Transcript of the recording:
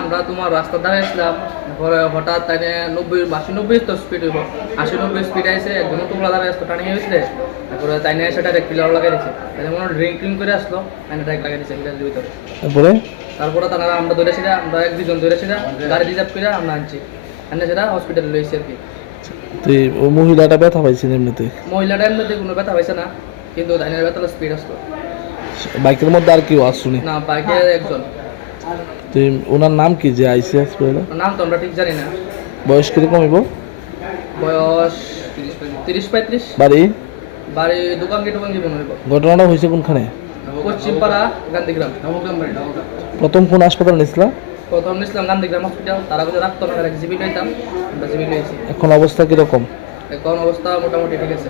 আমরা তোমার রাস্তার ধারে আসলাম, পরে হঠাৎ তাই 90 তো স্পিড হইব, 80-90 স্পিড আইসে একদম তোমরা ধারে আসতো টানি হয়েছিল। তারপরে তাই নিয়ে সেটা কিলার লাগাই দিচ্ছে, তাই মনে ড্রিঙ্ক করে আসলো, তাই ডাইরেক্ট লাগাই দিচ্ছে গিলাসের ভিতরে। তারপরে তারা আমরা ধরেছি, আমরা 1-2 জন ধরেছি, গাড়ি রিজার্ভ করে আমরা আনছি, আনলে সেটা হসপিটালে লইছি আর কি। তুই ও মহিলাটা ব্যথা পাইছেন এমনিতে? মহিলাটা এমনিতে কোনো ব্যথা পাইছে না, কিন্তু তাইনের ব্যথা স্পিড আসতো। বাইকের মধ্যে আর কেউ আসুনি? না, বাইকে একজন। তুই ওনার নাম কি যে আইসি হসপিটালে? নাম তো আমরা ঠিক জানি না। বয়স কিরকম হইব? বয়স 30-35। বাড়ি? বাড়ি দোকানকি মনে হইব। ঘটনাটা হয়েছে কোনখানে? পশ্চিমপাড়া গান্ধীগ্রাম। প্রথম কোন হাসপাতাল নিয়েছিল? প্রথম নিয়েছিলাম গান্ধীগ্রাম হসপিটাল, তারা কিন্তু রাখতো না, জিবি লইতাম, আমরা জিবি লইছি। এখন অবস্থা কিরকম? এখন অবস্থা মোটামুটি ঠিক আছে।